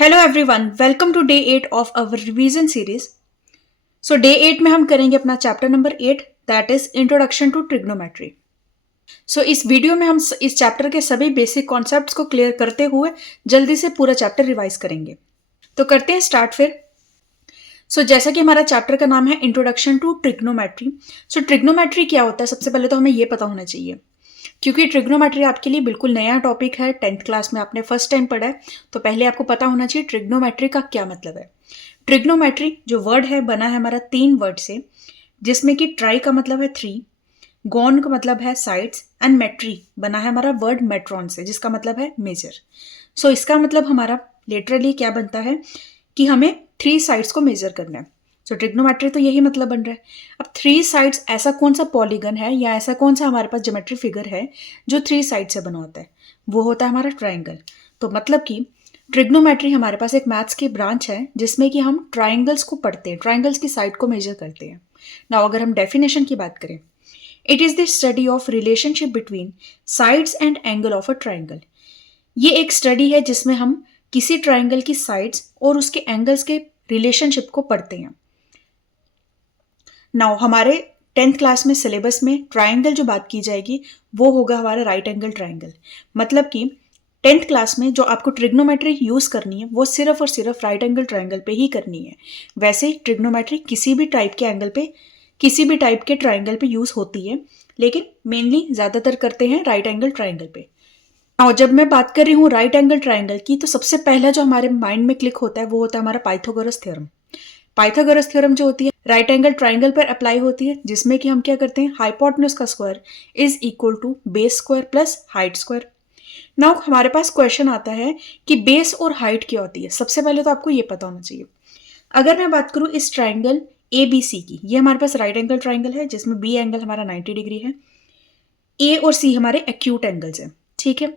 Hello everyone, welcome to day 8 of our revision series. So day 8 में हम करेंगे अपना chapter number 8, that is introduction to trigonometry. So इस video में हम इस चैप्टर के सभी बेसिक कॉन्सेप्ट्स को क्लियर करते हुए जल्दी से पूरा चैप्टर रिवाइज करेंगे। तो करते हैं स्टार्ट फिर। जैसा कि हमारा चैप्टर का नाम है इंट्रोडक्शन टू ट्रिग्नोमेट्री। ट्रिग्नोमेट्री क्या होता है, सबसे पहले तो हमें ये पता होना चाहिए, क्योंकि ट्रिग्नोमेट्री आपके लिए बिल्कुल नया टॉपिक है। 10th क्लास में आपने फर्स्ट टाइम पढ़ा है, तो पहले आपको पता होना चाहिए ट्रिग्नोमेट्री का क्या मतलब है। ट्रिग्नोमेट्री जो वर्ड है बना है हमारा 3 वर्ड से, जिसमें कि ट्राई का मतलब है 3, गॉन का मतलब है साइड्स, एंड मेट्री बना है हमारा वर्ड मेट्रॉन से, जिसका मतलब है मेजर। इसका मतलब हमारा लिटरली क्या बनता है कि हमें 3 साइड्स को मेजर करना है। ट्रिग्नोमेट्री तो यही मतलब बन रहा है। अब 3 साइड्स ऐसा कौन सा पॉलीगन है या ऐसा कौन सा हमारे पास ज्योमेट्री फिगर है जो 3 साइड से बना होता है, वो होता है हमारा ट्राइंगल। तो मतलब कि ट्रिग्नोमेट्री हमारे पास एक मैथ्स की ब्रांच है जिसमें कि हम ट्राइंगल्स को पढ़ते हैं, ट्राइंगल्स की साइड को मेजर करते हैं। नाउ अगर हम डेफिनेशन की बात करें, it is the study of relationship between sides and angle of a triangle. ये एक स्टडी है जिसमें हम किसी ट्राइंगल की साइड्स और उसके एंगल्स के रिलेशनशिप को पढ़ते हैं। नाउ हमारे 10th क्लास में सिलेबस में ट्राइंगल जो बात की जाएगी वो होगा हमारा राइट एंगल ट्राइंगल। मतलब कि 10th क्लास में जो आपको ट्रिग्नोमेट्री यूज करनी है वो सिर्फ और सिर्फ राइट एंगल ट्राइंगल पे ही करनी है। वैसे ही ट्रिग्नोमेट्री किसी भी टाइप के एंगल पे, किसी भी टाइप के ट्राइंगल पे यूज होती है, लेकिन मेनली ज्यादातर करते हैं राइट एंगल ट्राइंगल पे। और जब मैं बात कर रही हूँ राइट एंगल ट्राइंगल की, तो सबसे पहला जो हमारे माइंड में क्लिक होता है वो होता है हमारा पाइथागोरस थ्योरम। पाइथागोरस थ्योरम जो होती है राइट एंगल ट्राइंगल पर अप्लाई होती है, जिसमें कि हम क्या करते हैं, हाइपोटेन्यूज का square is equal to base square plus height square. Now हमारे पास क्वेश्चन आता है कि बेस और हाइट क्या होती है। सबसे पहले तो आपको ये पता होना चाहिए। अगर मैं बात करूं इस ट्राइंगल ए बी सी की, ये हमारे पास राइट एंगल ट्राइंगल है जिसमें बी एंगल हमारा 90 डिग्री है, ए और सी हमारे एक्यूट एंगल्स हैं, ठीक है।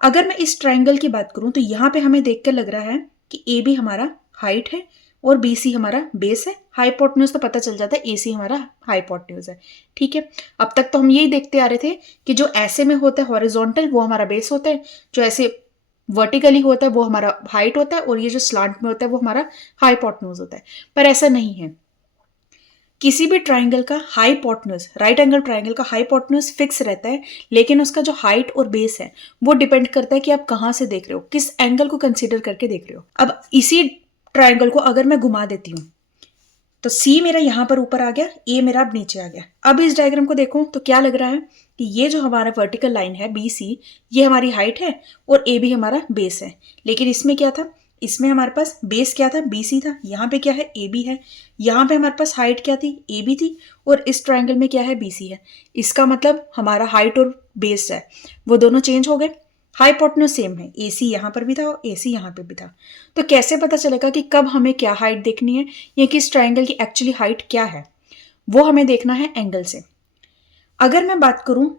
अगर मैं इस ट्राइंगल की बात करूं तो यहाँ पे हमें देखकर लग रहा है कि ए बी हमारा हाइट है और बी सी हमारा बेस है। हाइपोटेन्यूज तो पता चल जाता है, ए सी हमारा हाइपोटेन्यूज है, ठीक है। अब तक तो हम यही देखते आ रहे थे कि जो ऐसे में होता है हॉरिजॉन्टल वो हमारा बेस होता है, जो ऐसे वर्टिकली होता है वो हमारा हाइट होता है, और ये जो स्लांट में होता है वो हमारा हाइपोटेन्यूज होता है। पर ऐसा नहीं है। किसी भी ट्राइंगल का हाइपोटेन्यूज, राइट एंगल ट्राइंगल का हाइपोटेन्यूज फिक्स रहता है, लेकिन उसका जो हाइट और बेस है वो डिपेंड करता है कि आप कहां से देख रहे हो, किस एंगल को कंसीडर करके देख रहे हो। अब इसी ट्राइंगल को अगर मैं घुमा देती हूँ तो सी मेरा यहां पर ऊपर आ गया, ए मेरा अब नीचे आ गया। अब इस डायग्राम को देखो तो क्या लग रहा है कि ये जो हमारा वर्टिकल लाइन है बी सी, ये हमारी हाइट है और ए भी हमारा बेस है। लेकिन इसमें क्या था, इसमें हमारे पास बेस क्या था, बी सी था। यहाँ पे क्या है, ए बी है। यहाँ पे हमारे पास हाइट क्या थी, ए बी थी, और इस ट्राइंगल में क्या है, बी सी है। इसका मतलब हमारा हाइट और बेस है वो दोनों चेंज हो गए। हाइपोटेन्यूज सेम है, ए सी यहाँ पर भी था और ए सी यहाँ पे भी था। तो कैसे पता चलेगा कि कब हमें क्या हाइट देखनी है या किस ट्राइंगल की एक्चुअली हाइट क्या है, वो हमें देखना है एंगल से। अगर मैं बात करूं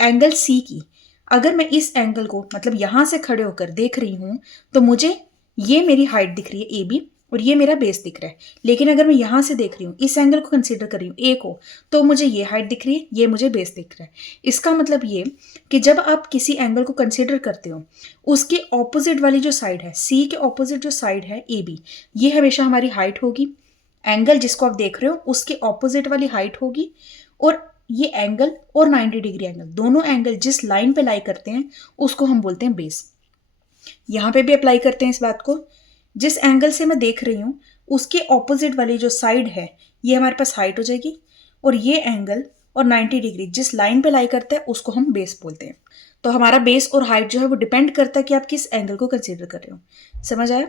एंगल सी की, अगर मैं इस एंगल को मतलब यहां से खड़े होकर देख रही हूं तो मुझे ये मेरी हाइट दिख रही है ए बी, और ये मेरा बेस दिख रहा है। लेकिन अगर मैं यहां से देख रही हूँ, इस एंगल को कंसीडर कर रही हूँ ए को, तो मुझे ये हाइट दिख रही है, ये मुझे बेस दिख रहा है। इसका मतलब ये कि जब आप किसी एंगल को कंसीडर करते हो, उसके ऑपोजिट वाली जो साइड है, सी के ऑपोजिट जो साइड है ए बी, ये हमेशा हमारी हाइट होगी। एंगल जिसको आप देख रहे हो उसके ऑपोजिट वाली हाइट होगी, और ये एंगल और 90 डिग्री एंगल, दोनों एंगल जिस लाइन पे लाई करते हैं उसको हम बोलते हैं बेस। यहां पे भी अप्लाई करते हैं इस बात को। जिस एंगल से मैं देख रही हूं उसके ऑपोजिट वाली जो साइड है ये हमारे पास हाइट हो जाएगी, और ये एंगल और 90 डिग्री जिस लाइन पे लाई करता है उसको हम बेस बोलते हैं। तो हमारा बेस और हाइट जो है वो डिपेंड करता है कि आप किस एंगल को कंसीडर कर रहे हो। समझ आया?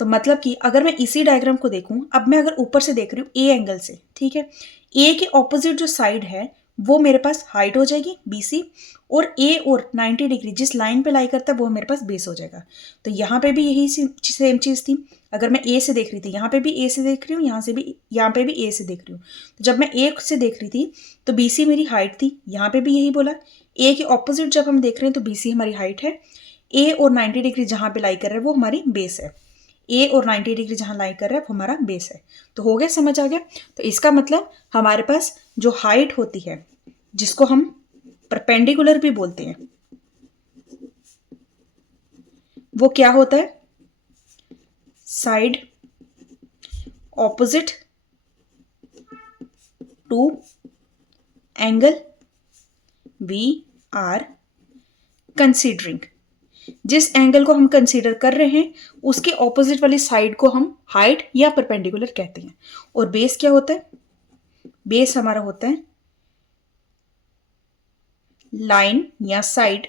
तो मतलब कि अगर मैं इसी डायग्राम को देखूं, अब मैं अगर ऊपर से देख रही हूँ ए एंगल से, ठीक है, ए के ऑपोजिट जो साइड है वो मेरे पास हाइट हो जाएगी बीसी, और ए और 90 डिग्री जिस लाइन पे लाई करता है वो मेरे पास बेस हो जाएगा। तो यहाँ पे भी यही सेम चीज़ थी। अगर मैं ए से देख रही थी, यहाँ पे भी ए से देख रही हूँ, यहाँ से भी, यहाँ पे भी ए से देख रही हूँ। तो जब मैं ए से देख रही थी तो बी सी मेरी हाइट थी, यहाँ पे भी यही बोला। ए के ऑपोजिट जब हम देख रहे हैं तो बी सी हमारी हाइट है, ए और 90 डिग्री जहाँ पे लाई कर रहे हैं वो हमारी बेस है। ए और 90 डिग्री जहाँ लाई कर रहा है वो हमारा बेस है। तो हो गया, समझ आ गया? तो इसका मतलब हमारे पास जो हाइट होती है, जिसको हम परपेंडिकुलर भी बोलते हैं, वो क्या होता है, side opposite to angle we are considering. जिस एंगल को हम कंसीडर कर रहे हैं उसके ऑपोजिट वाली साइड को हम हाइट या परपेंडिकुलर कहते हैं। और बेस क्या होता है? बेस हमारा होता है लाइन या side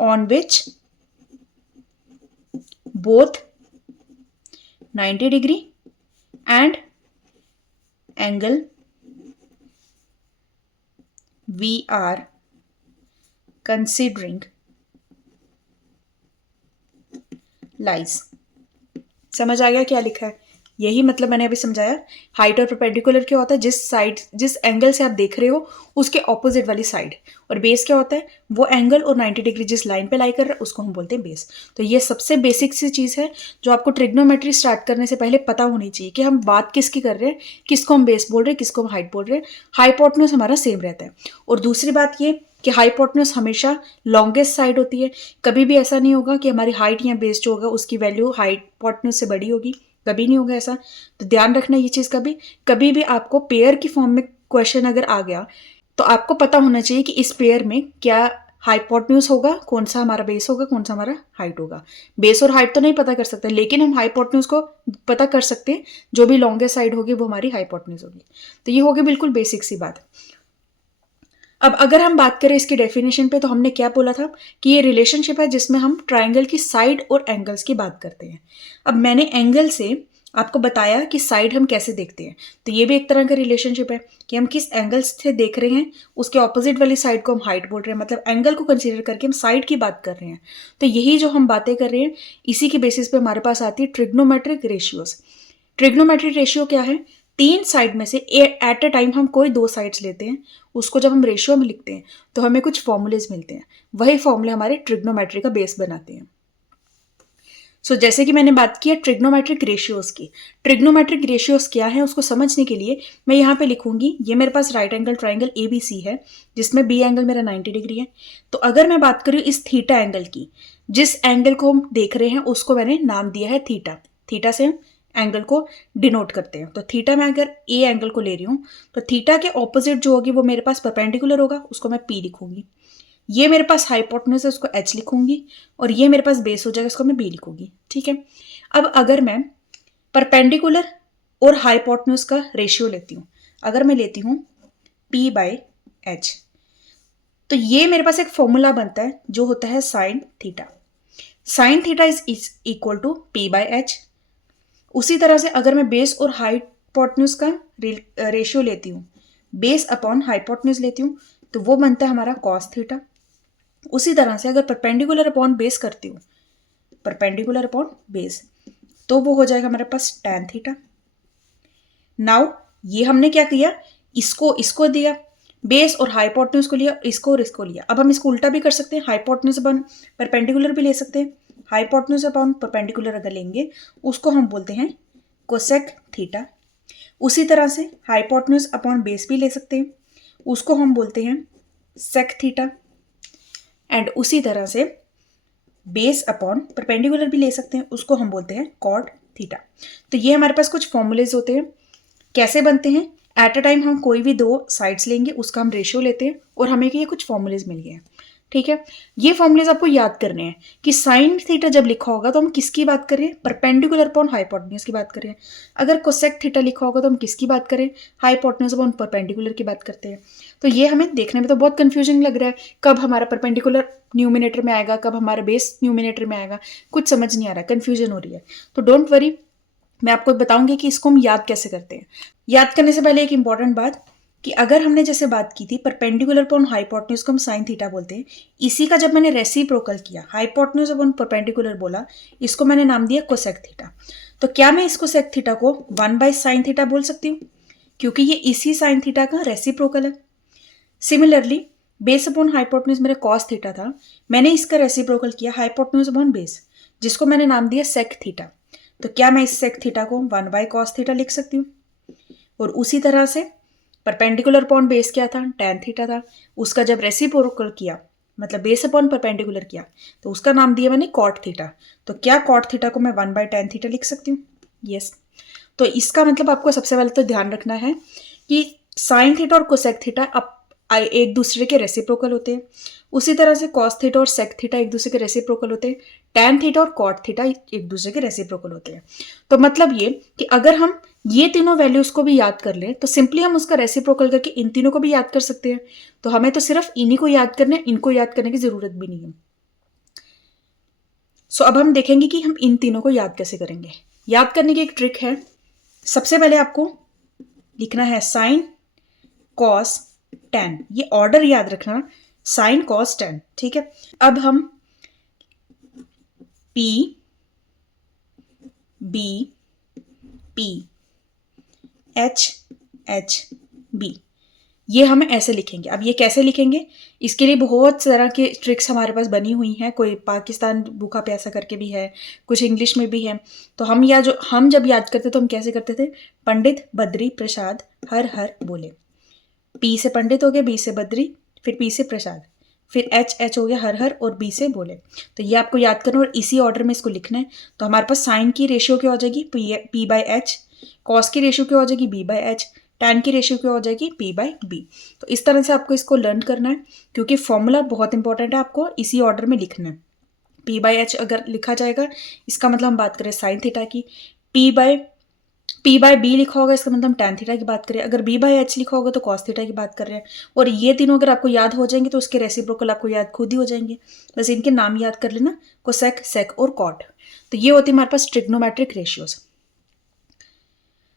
on which both 90 degree and angle we are considering lies. समझ आ गया क्या लिखा है? यही मतलब मैंने अभी समझाया। हाइट और परपेंडिकुलर क्या होता है? जिस एंगल से आप देख रहे हो उसके ऑपोजिट वाली साइड। और बेस क्या होता है? वो एंगल और 90 डिग्री जिस लाइन पे लाई कर रहा है उसको हम बोलते हैं बेस। तो ये सबसे बेसिक सी चीज़ है जो आपको ट्रिग्नोमेट्री स्टार्ट करने से पहले पता होनी चाहिए कि हम बात किसकी कर रहे हैं, किसको हम बेस बोल रहे हैं, किसको हम हाइट बोल रहे हैं। हाइपोटेन्यूज हमारा सेम रहता है। और दूसरी बात ये कि हाइपोटेन्यूज हमेशा लॉन्गेस्ट साइड होती है। कभी भी ऐसा नहीं होगा कि हमारी हाइट या बेस जो होगा उसकी वैल्यू हाइपोटेन्यूज से बड़ी होगी, कभी नहीं होगा ऐसा। तो ध्यान रखना ये चीज़। कभी भी आपको पेयर की फॉर्म में क्वेश्चन अगर आ गया तो आपको पता होना चाहिए कि इस पेयर में क्या हाइपोटेन्यूज होगा, कौन सा हमारा बेस होगा, कौन सा हमारा हाइट होगा। बेस और हाइट तो नहीं पता कर सकते, लेकिन हम हाइपोटेन्यूज को पता कर सकते हैं। जो भी लॉन्गेस्ट साइड होगी वो हमारी हाइपोटेन्यूज होगी। तो ये होगी बिल्कुल बेसिक सी बात। अब अगर हम बात करें इसकी डेफिनेशन पे, तो हमने क्या बोला था कि ये रिलेशनशिप है जिसमें हम ट्राइंगल की साइड और एंगल्स की बात करते हैं। अब मैंने एंगल से आपको बताया कि साइड हम कैसे देखते हैं। तो ये भी एक तरह का रिलेशनशिप है कि हम किस एंगल से देख रहे हैं उसके ऑपोजिट वाली साइड को हम हाइट बोल रहे हैं। मतलब एंगल को कंसीडर करके हम साइड की बात कर रहे हैं। तो यही जो हम बातें कर रहे हैं इसी के बेसिस पे हमारे पास आती है ट्रिग्नोमेट्रिक रेशियोज। ट्रिग्नोमेट्रिक रेशियो क्या है? 3 साइड में से एट अ टाइम हम कोई 2 साइड्स लेते हैं, उसको जब हम रेशियो में लिखते हैं तो हमें कुछ फॉर्मूलेज मिलते हैं। वही फॉर्मूले हमारे ट्रिग्नोमेट्री का बेस बनाते हैं। जैसे कि मैंने बात की है ट्रिग्नोमेट्रिक रेशियोज की। ट्रिग्नोमेट्रिक रेशियोज क्या है उसको समझने के लिए मैं यहाँ पे लिखूंगी, ये मेरे पास राइट एंगल ट्राइंगल ABC है जिसमें बी एंगल मेरा 90 डिग्री है। तो अगर मैं बात करूँ इस थीटा एंगल की, जिस एंगल को हम देख रहे हैं उसको मैंने नाम दिया है थीटा। थीटा से हम एंगल को डिनोट करते हैं। तो थीटा में अगर ए एंगल को ले रही हूँ तो थीटा के ऑपोजिट जो होगी वो मेरे पास परपेंडिकुलर होगा, उसको मैं P लिखूंगी। ये मेरे पास हाइपोटेन्यूज है, उसको H लिखूंगी। और ये मेरे पास बेस हो जाएगा, इसको मैं B लिखूंगी। ठीक है। अब अगर मैं परपेंडिकुलर और हाइपोटेन्यूज का रेशियो लेती हूँ, अगर मैं लेती हूँ P/H, तो ये मेरे पास एक फॉर्मूला बनता है जो होता है sine theta. Sine theta is equal to P/H। उसी तरह से अगर मैं बेस और हाइपोटेन्यूज का रेशियो लेती हूँ, बेस अपॉन हाइपोटेन्यूज लेती हूँ, तो वो बनता है हमारा कॉस थीटा। उसी तरह से अगर परपेंडिकुलर अपॉन बेस करती हूँ, परपेंडिकुलर अपॉन बेस, तो वो हो जाएगा हमारे पास टैन थीटा। नाउ ये हमने क्या किया, इसको दिया, बेस और हाइपोटेन्यूज को लिया, इसको और इसको लिया। अब हम इसको उल्टा भी कर सकते हैं, हाइपोटेन्यूज अपॉन परपेंडिकुलर भी ले सकते हैं। हाइपोटेन्यूज अपॉन परपेंडिकुलर अगर लेंगे उसको हम बोलते हैं कोसेक थीटा। उसी तरह से हाइपोटेन्यूज अपॉन बेस भी ले सकते हैं, उसको हम बोलते हैं सेक थीटा। एंड उसी तरह से बेस अपॉन परपेंडिकुलर भी ले सकते हैं, उसको हम बोलते हैं कॉट थीटा। तो ये हमारे पास कुछ फॉर्मूलेज होते हैं। कैसे बनते हैं? एट अ टाइम हम कोई भी 2 साइड्स लेंगे, उसका हम रेशियो लेते हैं और हमें ये कुछ फॉर्मूलेज मिल गए हैं। ठीक है। ये फॉर्मूलेज आपको याद करने हैं कि साइन थीटा जब लिखा होगा तो हम किसकी बात कर रहे हैं? परपेंडिकुलर अपॉन हाइपोटेन्यूज की बात कर रहे हैं। अगर कोसेक थीटा लिखा होगा तो हम किसकी बात करें? हाइपोटेन्यूज अपॉन परपेंडिकुलर की बात करते हैं। तो ये हमें देखने में तो बहुत कंफ्यूजिंग लग रहा है, कब हमारा परपेंडिकुलर न्यूमिनेटर में आएगा, कब हमारा बेस न्यूमिनेटर में आएगा, कुछ समझ नहीं आ रहा, कंफ्यूजन हो रही है। तो डोंट वरी, मैं आपको बताऊंगी कि इसको हम याद कैसे करते हैं। याद करने से पहले एक इंपॉर्टेंट बात कि अगर हमने जैसे बात की थी परपेंडिकुलर अपॉन हाइपोटेन्यूज को हम साइन थीटा बोलते हैं, इसी का जब मैंने रेसिप्रोकल किया, हाइपोटेन्यूज अपॉन परपेंडिकुलर बोला, इसको मैंने नाम दिया कोसेक थीटा। तो क्या मैं इसको सेक थीटा को 1/sin थीटा बोल सकती हूँ? क्योंकि ये इसी साइन थीटा का रेसिप्रोकल है। सिमिलरली बेस अपॉन हाइपोटेन्यूज मेरा कॉस थीटा था, मैंने इसका रेसिप्रोकल किया हाइपोटेन्यूज अपॉन बेस, जिसको मैंने नाम दिया सेक थीटा। तो क्या मैं इस सेक थीटा को 1/cos थीटा लिख सकती हूँ? और उसी तरह से परपेंडिकुलर अपॉन बेस क्या था? टैन थीटा था। उसका जब रेसिप्रोकल किया मतलब बेस अपॉन परपेंडिकुलर किया, तो उसका नाम दिया मैंने कॉट थीटा। तो क्या कॉट थीटा को मैं 1/tan थीटा लिख सकती हूँ? यस। तो इसका मतलब आपको सबसे पहले तो ध्यान रखना है कि साइन थीटा और कोसेक थीटा अब एक दूसरे के रेसिप्रोकल होते हैं। उसी तरह से कॉस थीटा और सेक थीटा एक दूसरे के रेसिप्रोकल होते हैं। टैन थीटा और कॉट थीटा एक दूसरे के रेसिप्रोकल होते हैं। तो मतलब ये कि अगर हम ये तीनों वैल्यूज को भी याद कर लें तो सिंपली हम उसका रेसिप्रोकल करके इन तीनों को भी याद कर सकते हैं। तो हमें तो सिर्फ इन्हीं को याद करना है, इनको याद करने की जरूरत भी नहीं है। सो अब हम देखेंगे कि हम इन तीनों को याद कैसे करेंगे। याद करने की एक ट्रिक है। सबसे पहले आपको लिखना है साइन कॉस टैन, ये ऑर्डर याद रखना, साइन कॉस टैन, ठीक है। अब हम P B P H H B, ये हम ऐसे लिखेंगे। अब ये कैसे लिखेंगे, इसके लिए बहुत तरह के ट्रिक्स हमारे पास बनी हुई हैं। कोई पाकिस्तान भूखा प्यासा करके भी है, कुछ इंग्लिश में भी है। तो हम जब याद करते तो हम कैसे करते थे, पंडित बद्री प्रसाद हर हर बोले। पी से पंडित हो गया, बी से बद्री, फिर पी से प्रसाद, फिर एच एच हो गया हर हर, और बी से बोले। तो ये आपको याद करना और इसी ऑर्डर में इसको लिखना है। तो हमारे पास साइन की रेशियो क्या हो जाएगी, पी बाई एच, कॉस की रेशियो क्या हो जाएगी, बी बाई एच, टैन की रेशियो क्या हो जाएगी, पी बाई बी। तो इस तरह से आपको इसको लर्न करना है, क्योंकि फॉर्मूला बहुत इंपॉर्टेंट है, आपको इसी ऑर्डर में लिखना है। पी बाई एच अगर लिखा जाएगा, इसका मतलब हम बात करें साइन थीटा की। पी बाय बी लिखा होगा, इसका मतलब हम टैन थीटा की बात करें। अगर बी बाय एच लिखा होगा तो कॉस थीटा की बात कर रहे हैं। और ये तीनों अगर आपको याद हो जाएंगे तो उसके रेसिप्रोकल आपको याद खुद ही हो जाएंगे। बस इनके नाम याद कर लेना, कोसेक, सेक और कॉट। तो ये होती है हमारे पास ट्रिग्नोमेट्रिक रेशियोज।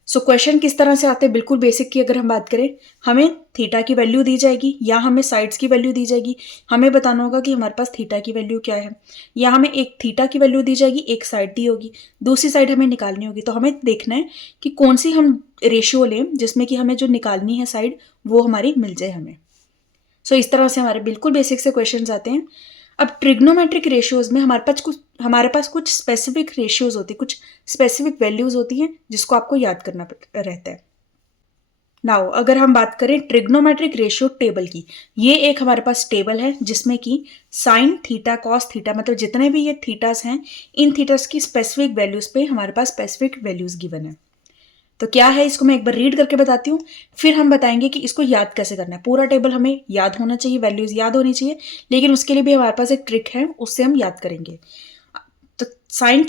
सो क्वेश्चन किस तरह से आते हैं, बिल्कुल बेसिक की अगर हम बात करें, हमें थीटा की वैल्यू दी जाएगी या हमें साइड्स की वैल्यू दी जाएगी। हमें बताना होगा कि हमारे पास थीटा की वैल्यू क्या है, या हमें एक थीटा की वैल्यू दी जाएगी, एक साइड दी होगी, दूसरी साइड हमें निकालनी होगी। तो हमें देखना है कि कौन सी हम रेशियो लें जिसमें कि हमें जो निकालनी है साइड वो हमारी मिल जाए हमें। सो इस तरह से हमारे बिल्कुल बेसिक से क्वेश्चन आते हैं। अब ट्रिग्नोमेट्रिक रेशियोज में हमारे पास कुछ स्पेसिफिक रेशियोज होती है, कुछ स्पेसिफिक वैल्यूज होती हैं जिसको आपको याद करना रहता है। नाउ अगर हम बात करें ट्रिग्नोमेट्रिक रेशियो टेबल की, ये एक हमारे पास टेबल है जिसमें कि साइन थीटा कॉस थीटा, मतलब जितने भी ये थीटास हैं, इन थीटास की स्पेसिफिक वैल्यूज पे हमारे पास स्पेसिफिक वैल्यूज गिवन है। तो क्या है, इसको मैं एक बार रीड करके बताती हूँ, फिर हम बताएंगे कि इसको याद कैसे करना है। पूरा टेबल हमें याद होना चाहिए, वैल्यूज याद होनी चाहिए, लेकिन उसके लिए भी हमारे पास एक ट्रिक है, उससे हम याद करेंगे। तो साइन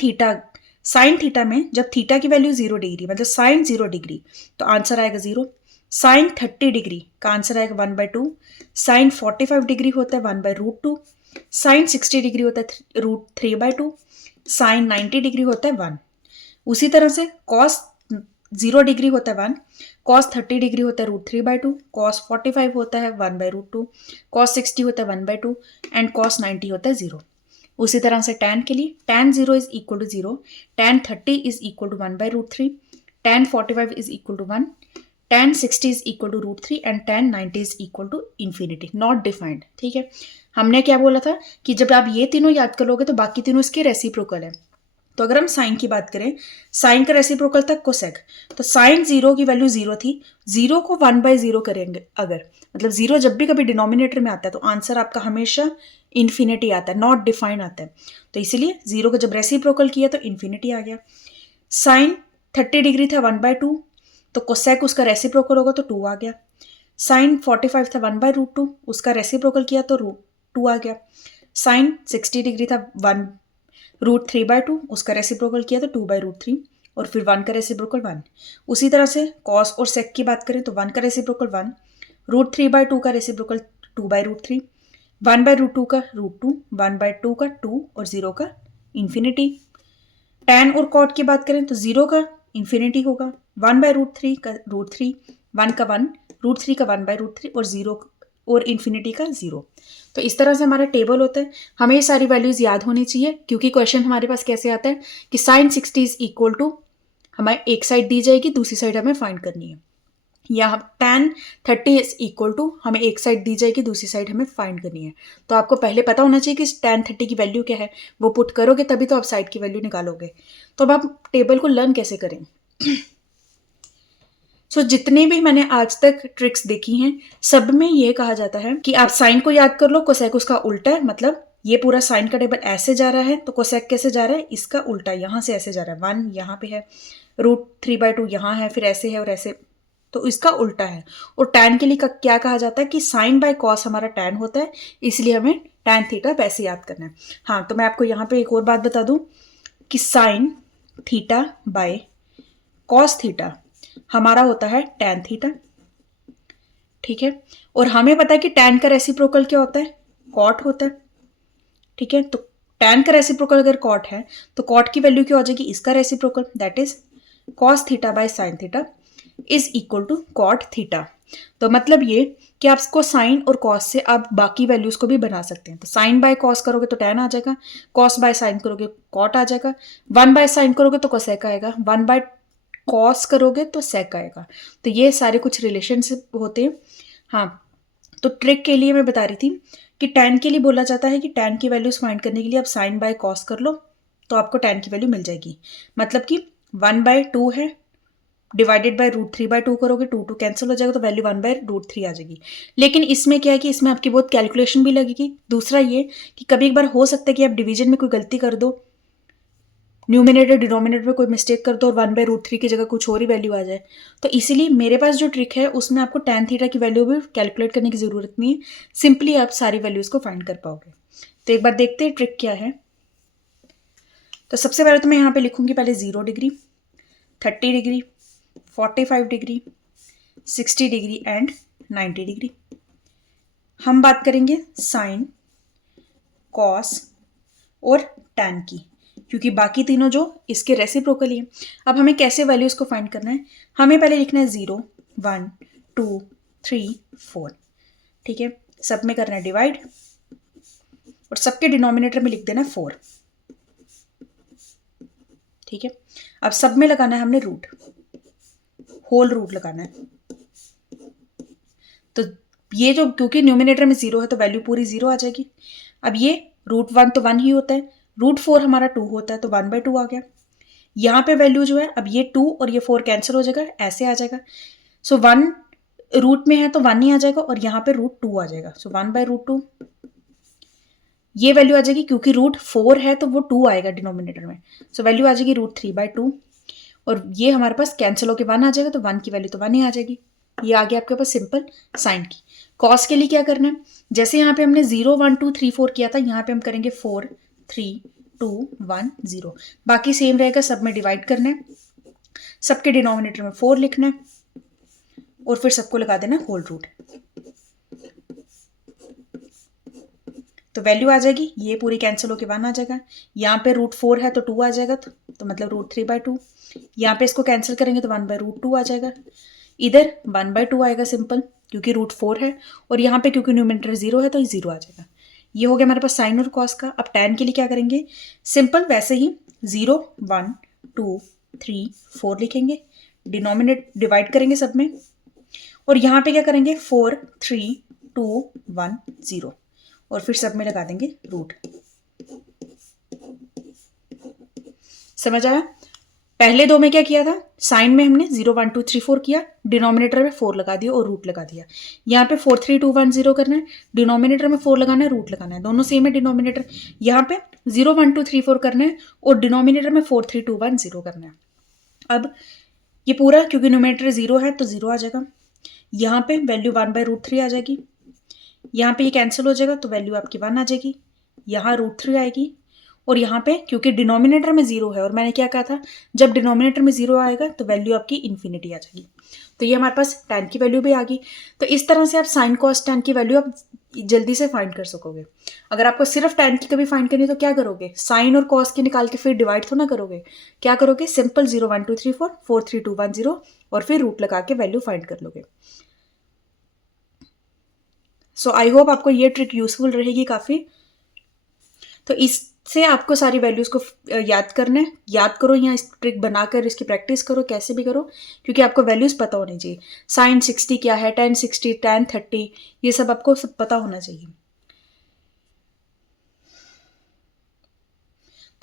थीटा में जब थीटा की वैल्यू 0 डिग्री, मतलब साइन 0 डिग्री, तो आंसर आएगा 0। साइन 30 डिग्री का आंसर आएगा 1/2। साइन 45 डिग्री होता है 1/√2। साइन 60 डिग्री होता है √3/2। साइन 90 डिग्री होता है 1। उसी तरह से कॉस 0 डिग्री होता है 1, कॉस 30 डिग्री होता है √3/2, कॉस 45 होता है 1/√2, कॉस 60 होता है 1/2 एंड कॉस 90 होता है 0। उसी तरह से टैन के लिए, tan 0 is equal to 0, tan 30 is equal to 1/√3, tan 45 is equal to 1, tan 60 is equal to √3 and tan 90 is equal to infinity, not defined. ठीक है, हमने क्या बोला था कि जब आप ये तीनों याद कर लोगे तो बाकी तीनों इसके रेसिप्रोकल है। तो अगर हम साइन की बात करें, साइन का रेसिप्रोकल था कोसेक। तो साइन 0 की वैल्यू 0 थी, 0 को 1/0 करेंगे अगर, मतलब 0 जब भी कभी डिनोमिनेटर में आता है तो आंसर आपका हमेशा इन्फिनिटी आता है, नॉट डिफाइंड आता है। तो इसीलिए 0 को जब रेसिप्रोकल किया तो इन्फिनिटी आ गया। साइन 30 डिग्री था 1/2, तो कोसेक उसका रेसिप्रोकल होगा तो 2 आ गया। साइन 45 था 1/√2, उसका रेसिप्रोकल किया तो √2 आ गया। साइन 60 डिग्री था 1√3/2, उसका रेसिप्रोकल किया तो 2/√3, और फिर 1 का रेसिप्रोकल 1। उसी तरह से कॉस और सेक की बात करें तो 1 का रेसिप्रोकल 1, √3/2 का रेसिप्रोकल 2/√3, 1/√2 का √2, 1/2 का 2 और 0 का इन्फिनिटी। टैन और कॉट की बात करें तो 0 का इन्फिनिटी होगा, 1/√3 का √3, 1 का 1, √3 का 1/√3 और 0 और इन्फिनिटी का 0। तो इस तरह से हमारा टेबल होता है। हमें ये सारी वैल्यूज याद होनी चाहिए, क्योंकि क्वेश्चन हमारे पास कैसे आता है कि साइन 60 इज इक्वल टू, हमें एक साइड दी जाएगी, दूसरी साइड हमें फाइंड करनी है। या टैन 30 इज इक्वल टू, हमें एक साइड दी जाएगी, दूसरी साइड हमें फाइंड करनी है। तो आपको पहले पता होना चाहिए कि टैन 30 की वैल्यू क्या है, वो पुट करोगे तभी तो आप साइड की वैल्यू निकालोगे। तो अब आप टेबल को लर्न कैसे करें। सो जितने भी मैंने आज तक ट्रिक्स देखी हैं सब में ये कहा जाता है कि आप साइन को याद कर लो, कोसेक उसका उल्टा है, मतलब ये पूरा साइन का टेबल ऐसे जा रहा है तो कोसेक कैसे जा रहा है, इसका उल्टा, यहां से ऐसे जा रहा है, 1 यहाँ पे है, √3/2 यहाँ है, फिर ऐसे है और ऐसे, तो इसका उल्टा है। और टैन के लिए क्या कहा जाता है कि साइन बाय कॉस हमारा टैन होता है, इसलिए हमें टैन थीटा वैसे याद करना है। हाँ, तो मैं आपको यहाँ पे एक और बात बता दूं कि sine theta by cos theta हमारा होता है टैन थीटा, ठीक है। और हमें पता है कि टैन का रेसिप्रोकल क्या होता है, कॉट होता है, ठीक है। तो टैन का रेसिप्रोकल अगर कॉट है तो कॉट की वैल्यू क्या हो जाएगी, इसका reciprocal, that is cos theta by sine theta is equal to cot theta. तो मतलब ये कि आप इसको साइन और कॉस से आप बाकी वैल्यूज को भी बना सकते हैं। तो साइन बाय कॉस करोगे तो टैन आ जाएगा, कॉस बाय साइन करोगे कॉट आ जाएगा, 1 बाय साइन करोगे तो कोसेक आएगा, 1 बाय कॉस करोगे तो सेक आएगा। तो ये सारे कुछ रिलेशनशिप होते हैं। हाँ, तो ट्रिक के लिए मैं बता रही थी कि टैन के लिए बोला जाता है कि टैन की वैल्यूज फाइंड करने के लिए आप साइन बाय कॉस कर लो तो आपको टैन की वैल्यू मिल जाएगी। मतलब कि 1/2 है, डिवाइडेड बाय √3/2 करोगे, 2 कैंसिल हो जाएगा तो वैल्यू 1/√3 आ जाएगी। लेकिन इसमें क्या है कि इसमें आपकी बहुत कैलकुलेशन भी लगेगी। दूसरा ये कि कभी एक बार हो सकता है कि आप डिवीजन में कोई गलती कर दो, न्यूमिनेटर डिनोमिनेटर में कोई मिस्टेक कर दो और 1/√3 की जगह कुछ और ही वैल्यू आ जाए। तो इसीलिए मेरे पास जो ट्रिक है उसमें आपको टैन थीटा की वैल्यू भी कैलकुलेट करने की जरूरत नहीं है, सिंपली आप सारी वैल्यूज को फाइंड कर पाओगे। तो एक बार देखते हैं ट्रिक क्या है। तो सबसे पहले तो मैं यहाँ पे लिखूंगी पहले 0 degree, 30 degree, 45 degree, 60 degree and 90 degree. हम बात करेंगे साइन, कॉस और टैन की, क्योंकि बाकी तीनों जो इसके रेसिप्रोकल ही है। अब हमें कैसे वैल्यूज को फाइंड करना है, हमें पहले लिखना है 0, 1, 2, 3, 4, ठीक है। सब में करना है डिवाइड और सबके डिनोमिनेटर में लिख देना है 4, ठीक है। अब सब में लगाना है हमने रूट, होल रूट लगाना है। तो ये जो, क्योंकि न्यूमिनेटर में 0 है तो वैल्यू पूरी 0 आ जाएगी। अब ये √1 तो 1 ही होता है, √4 हमारा 2 होता है तो 1/2 आ गया। यहाँ पे वैल्यू जो है, अब ये 2 और ये 4 कैंसिल हो जाएगा, ऐसे आ जाएगा। सो 1 रूट में है तो 1 ही आ जाएगा और यहाँ पे √2 आ जाएगा। सो 1/√2 ये वैल्यू आ जाएगी, क्योंकि √4 है तो वो 2 आएगा डिनोमिनेटर में। सो वैल्यू आ जाएगी √3/2 और ये हमारे पास कैंसिल होकर 1 आ जाएगा तो 1 की वैल्यू तो 1 ही आ जाएगी। ये आ गया आपके पास सिंपल साइन की। कॉस के लिए क्या करना है, जैसे यहाँ पे हमने 0, 1, 2, 3, 4 किया था, यहाँ पे हम करेंगे 4, 3, 2, 1, 0। बाकी सेम रहेगा, सब में डिवाइड करना है, सबके डिनोमिनेटर में 4 लिखना है और फिर सबको लगा देना होल रूट। तो वैल्यू आ जाएगी, ये पूरी कैंसिल होकर 1 आ जाएगा। यहाँ पे √4 है तो 2 आ जाएगा, तो मतलब √3/2। यहाँ पे इसको कैंसिल करेंगे तो 1/√2 आ जाएगा। इधर 1/2 आएगा सिंपल, क्योंकि √4 है, और यहाँ पे क्योंकि न्यूमिनेटर 0 है तो ये 0 आ जाएगा। ये हो गया हमारे पास साइन और कॉस का। अब टैन के लिए क्या करेंगे, सिंपल वैसे ही 0, 1, 2, 3, 4 लिखेंगे, डिनोमिनेट डिवाइड करेंगे सब में, और यहाँ पे क्या करेंगे 4, 3, 2, 1, 0 और फिर सब में लगा देंगे रूट। समझ आया। पहले दो में क्या किया था, साइन में हमने 0, 1, 2, 3, 4 किया, डिनोमिनेटर में 4 लगा दिया और रूट लगा दिया। यहाँ पे 4, 3, 2, 1, 0 करना है, डिनोमिनेटर में 4 लगाना है, रूट लगाना है, दोनों सेम है डिनोमिनेटर। यहाँ पे 0, 1, 2, 3, 4 करना है और डिनोमिनेटर में 4, 3, 2, 1, 0 करना है। अब ये पूरा, क्योंकि न्यूमिनेटर 0 है तो 0 आ जाएगा। यहाँ पे वैल्यू 1/√3 आ जाएगी, यहाँ पे ये कैंसिल हो जाएगा तो वैल्यू आपकी 1 आ जाएगी, यहाँ √3 आएगी, और यहाँ पे क्योंकि डिनोमिनेटर में 0 है और मैंने क्या कहा था, जब डिनोमिनेटर में 0 आएगा तो वैल्यू आपकी इन्फिनिटी आ जाएगी। तो ये हमारे पास टैन की वैल्यू भी आ गई। तो इस तरह से आप साइन कॉस टैन की वैल्यू आप जल्दी से फाइंड कर सकोगे। अगर आपको सिर्फ टैन की कभी फाइंड करनी है तो क्या करोगे, साइन और कॉस की निकाल के फिर डिवाइड तो ना करोगे, क्या करोगे, सिंपल 0, 1, 2, 3, 4, 4, 3, 2, 1, 0 और फिर रूट लगा के वैल्यू फाइंड कर लोगे। सो आई होप आपको ये ट्रिक यूजफुल रहेगी काफ़ी। तो इससे आपको सारी वैल्यूज़ को याद करना है, याद करो या इस ट्रिक बनाकर इसकी प्रैक्टिस करो, कैसे भी करो, क्योंकि आपको वैल्यूज़ पता होनी चाहिए। साइन 60 क्या है, tan 60, tan 30, ये सब आपको सब पता होना चाहिए।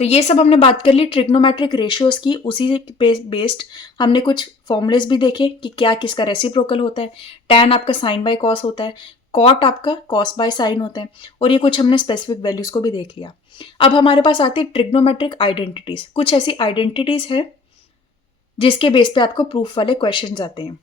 तो ये सब हमने बात कर ली ट्रिग्नोमेट्रिक रेशियोज की। उसी बेस्ड हमने कुछ फॉर्मूलेस भी देखे कि क्या किसका रेसिप्रोकल होता है। टैन आपका साइन बाय कॉस होता है, कॉट आपका कॉस बाय साइन होता है, और ये कुछ हमने स्पेसिफिक वैल्यूज को भी देख लिया। अब हमारे पास आती है ट्रिग्नोमेट्रिक आइडेंटिटीज। कुछ ऐसी आइडेंटिटीज है जिसके बेस पे आपको प्रूफ वाले क्वेश्चंस आते हैं।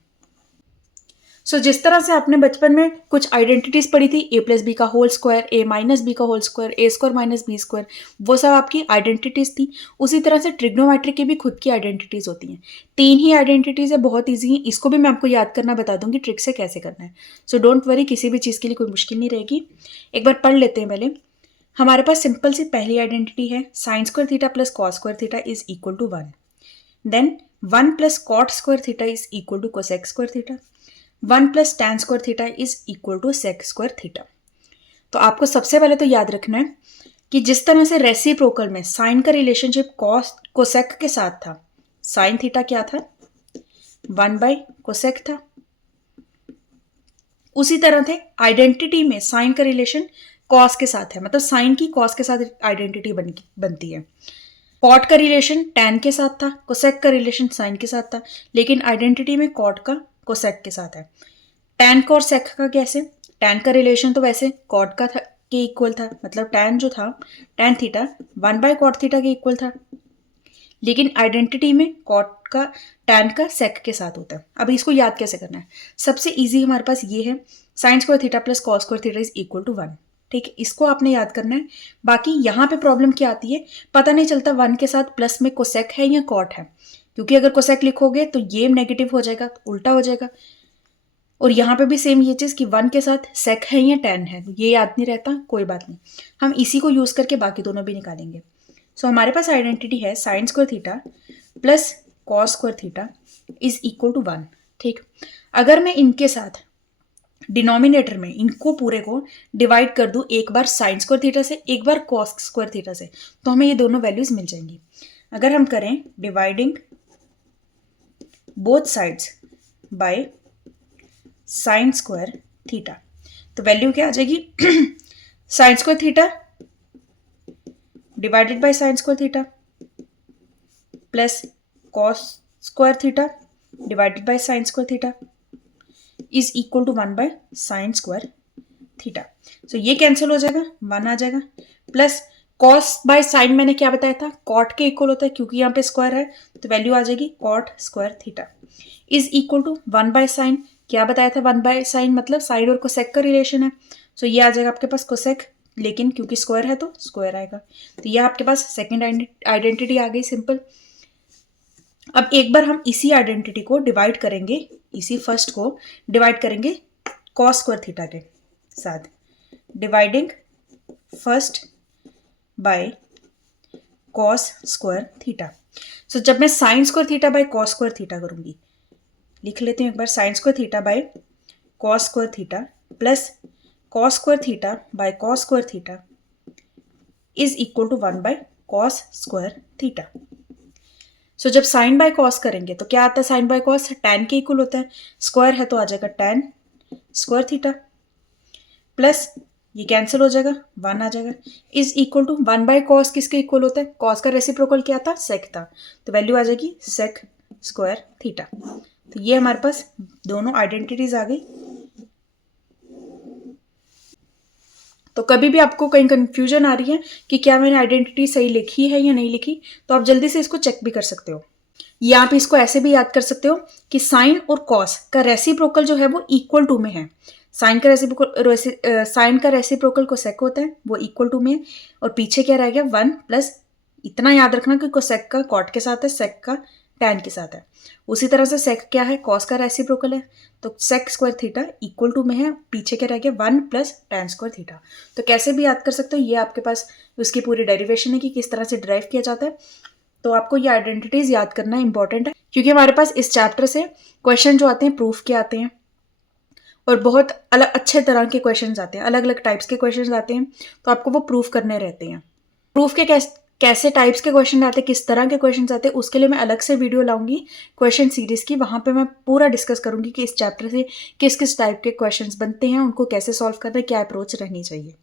सो जिस तरह से आपने बचपन में कुछ आइडेंटिटीज पढ़ी थी, ए प्लस बी का होल स्क्वायर, ए माइनस बी का होल स्क्वायर, ए स्क्वायर माइनस बी स्क्वायर, वो सब आपकी आइडेंटिटीज थी। उसी तरह से ट्रिग्नोमेट्री की भी खुद की आइडेंटिटीज होती हैं। 3 ही आइडेंटिटीज है, बहुत ईजी है। इसको भी मैं आपको याद करना बता दूंगी ट्रिक से कैसे करना है। सो डोंट वरी, किसी भी चीज़ के लिए कोई मुश्किल नहीं रहेगी। एक बार पढ़ लेते हैं पहले। हमारे पास सिंपल सी पहली आइडेंटिटी है, sine square theta plus cos square theta is equal to 1। Then 1 plus cot square theta is equal to cosec square theta. 1 plus tan square theta is equal to sec square theta. तो आपको सबसे पहले तो याद रखना है कि जिस तरह से रेसिप्रोकल में साइन का रिलेशनशिप कॉस कोसेक के साथ था, साइन थीटा क्या था, 1 बाय कोसेक था। उसी तरह से आइडेंटिटी में साइन का रिलेशन कॉस के साथ है, मतलब साइन की कॉस के साथ आइडेंटिटी बनती है। कॉट का रिलेशन टैन के साथ था, कोसेक का रिलेशन साइन के साथ था, लेकिन आइडेंटिटी में कॉट का कोसेक के साथ है। टैन का और सेक का कैसे? टैन का रिलेशन तो वैसे कॉट का था के इक्वल था, मतलब टैन जो था, tan theta 1 by cot theta के इक्वल था, लेकिन आइडेंटिटी में कॉट का टैन का सेक के साथ होता है। अब इसको याद कैसे करना है? सबसे इजी हमारे पास ये है, sine square theta plus cos square theta is equal to 1। ठीक है, इसको आपने याद करना है। बाकी यहाँ पे प्रॉब्लम क्या आती है, पता नहीं चलता 1 के साथ प्लस में कोसेक है या कॉट है, क्योंकि अगर कोसेक लिखोगे तो ये नेगेटिव हो जाएगा, उल्टा हो जाएगा। और यहाँ पे भी सेम ये चीज़ कि 1 के साथ सेक है या टैन है, ये याद नहीं रहता, कोई बात नहीं, हम इसी को यूज़ करके बाकी दोनों भी निकालेंगे। सो हमारे पास आइडेंटिटी है sine square theta plus cos square theta is equal to 1। ठीक, अगर मैं इनके साथ डिनोमिनेटर में इनको पूरे को डिवाइड कर दूं, एक बार साइन स्क्वायर थीटा से, एक बार कॉस स्क्वायर थीटा से, तो हमें ये दोनों वैल्यूज मिल जाएंगी। अगर हम करें dividing both sides by sine square theta, तो वैल्यू क्या आ जाएगी sine square theta divided by sine square theta plus cos square theta divided by sine square theta is equal to 1 by sine square theta. So ये cancel हो जाएगा, 1 आ जाएगा, plus cos by sine मैंने क्या बताया था, कॉट के इक्वल होता है, क्योंकि यहाँ पे स्क्वायर है तो वैल्यू आ जाएगी cot square theta is equal to 1 by sine. क्या बताया था, 1 बाय साइन मतलब साइन और कोसेक का रिलेशन है। सो ये आ जाएगा आपके पास कोसेक, लेकिन क्योंकि स्क्वायर है तो स्क्वायर आएगा। तो ये आपके पास सेकेंड आइडेंटिटी आ गई सिंपल। अब एक बार हम इसी आइडेंटिटी को डिवाइड करेंगे, इसी फर्स्ट को डिवाइड करेंगे कॉस स्क्वायर थीटा के साथ, dividing first by cos square theta. So जब मैं sine square theta by cos square theta करूंगी, लिख लेते हैं एक बार, sine square theta by cos square theta plus cos square theta by cos square theta is equal to 1 by cos square theta. So जब sine by cos करेंगे तो क्या आता है, साइन बाय कॉस टैन के इक्वल होता है, square है तो आ जाएगा टैन स्क्वायर थीटा, प्लस ये कैंसिल हो जाएगा, 1 आ जाएगा, is equal to 1 by cos किसके इक्वल होता है, कॉस का रेसिप्रोकल क्या था, सेक था, तो वैल्यू आ जाएगी सेक स्क्वायर थीटा। तो ये हमारे पास दोनों आइडेंटिटीज आ गई। तो कभी भी आपको कहीं कंफ्यूजन आ रही है कि क्या मैंने आइडेंटिटी सही लिखी है या नहीं लिखी, तो आप जल्दी से इसको चेक भी कर सकते हो, या आप इसको ऐसे भी याद कर सकते हो कि साइन और कॉस का रेसिप्रोकल जो है वो इक्वल टू में है। साइन का रेसिप्रोकल कोसेक होता है, वो इक्वल टू में है, और पीछे क्या रह गया 1 प्लस, इतना याद रखना कि कोसेक का कॉट के साथ है, सेक का टैन के साथ है। उसी तरह से सेक क्या है, कॉस का रेसिप्रोकल है, तो sec square theta equal to में है, पीछे क्या रह गया 1 प्लस टैन स्क्वायर थीटा। तो कैसे भी याद कर सकते हो, ये आपके पास उसकी पूरी डेरिवेशन है कि किस तरह से ड्राइव किया जाता है। तो आपको ये आइडेंटिटीज याद करना इंपॉर्टेंट है, क्योंकि हमारे पास इस चैप्टर से क्वेश्चन जो आते हैं प्रूफ के आते हैं, और बहुत अलग अच्छे तरह के क्वेश्चंस आते हैं, अलग अलग टाइप्स के क्वेश्चंस आते हैं, तो आपको वो प्रूफ करने रहते हैं। प्रूफ के कैसे टाइप्स के क्वेश्चन आते हैं, किस तरह के क्वेश्चन आते हैं, उसके लिए मैं अलग से वीडियो लाऊंगी क्वेश्चन सीरीज की, वहां पे मैं पूरा डिस्कस करूंगी कि इस चैप्टर से किस किस टाइप के क्वेश्चंस बनते हैं, उनको कैसे सॉल्व करना है, क्या अप्रोच रहनी चाहिए।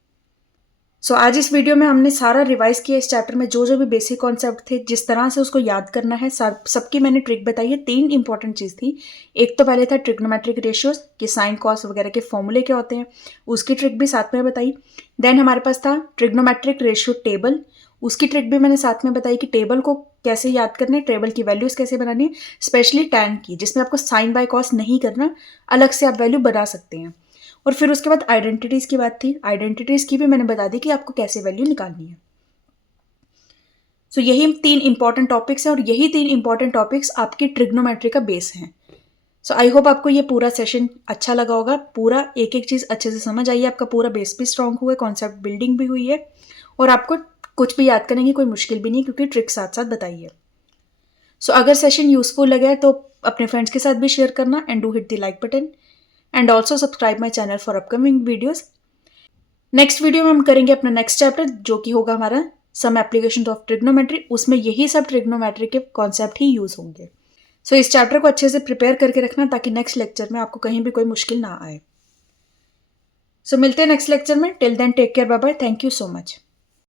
सो आज इस वीडियो में हमने सारा रिवाइज किया इस चैप्टर में, जो जो भी बेसिक कॉन्सेप्ट थे, जिस तरह से उसको याद करना है, सबकी मैंने ट्रिक बताई है। 3 इंपॉर्टेंट चीज़ थी। एक तो पहले था ट्रिग्नोमेट्रिक रेशियोज कि साइन कॉस वगैरह के फॉर्मूले क्या होते हैं, उसकी ट्रिक भी साथ में बताई। देन हमारे पास था ट्रिग्नोमेट्रिक रेशियो टेबल, उसकी ट्रिक भी मैंने साथ में बताई कि टेबल को कैसे याद करना है, टेबल की वैल्यूज कैसे बनानी है, स्पेशली टैन की, जिसमें आपको साइन बाय कॉस नहीं करना, अलग से आप वैल्यू बना सकते हैं। और फिर उसके बाद आइडेंटिटीज की बात थी। आइडेंटिटीज की भी मैंने बता दी कि आपको कैसे वैल्यू निकालनी है। सो यही 3 इंपॉर्टेंट टॉपिक्स हैं और यही 3 इंपॉर्टेंट टॉपिक्स आपकी ट्रिग्नोमेट्री का बेस हैं। सो आई होप आपको ये पूरा सेशन अच्छा लगा होगा, पूरा एक एक चीज़ अच्छे से समझ आई है, आपका पूरा बेस भी स्ट्रांग हुआ है, कॉन्सेप्ट बिल्डिंग भी हुई है और आपको कुछ भी याद करने की कोई मुश्किल भी नहीं, क्योंकि ट्रिक साथ साथ बताई है। सो अगर सेशन यूजफुल लगा है तो अपने फ्रेंड्स के साथ भी शेयर करना and do hit the like button and also subscribe my channel for upcoming videos. Next video में हम करेंगे अपना नेक्स्ट चैप्टर, जो कि होगा हमारा सम एप्लीकेशन ऑफ ट्रिग्नोमेट्री। उसमें यही सब ट्रिग्नोमेट्री के कॉन्सेप्ट ही यूज होंगे। सो इस चैप्टर को अच्छे से प्रिपेयर करके रखना ताकि नेक्स्ट लेक्चर में आपको कहीं भी कोई मुश्किल ना आए। सो मिलते हैं नेक्स्ट लेक्चर में। Till then take care, bye bye, thank you so much.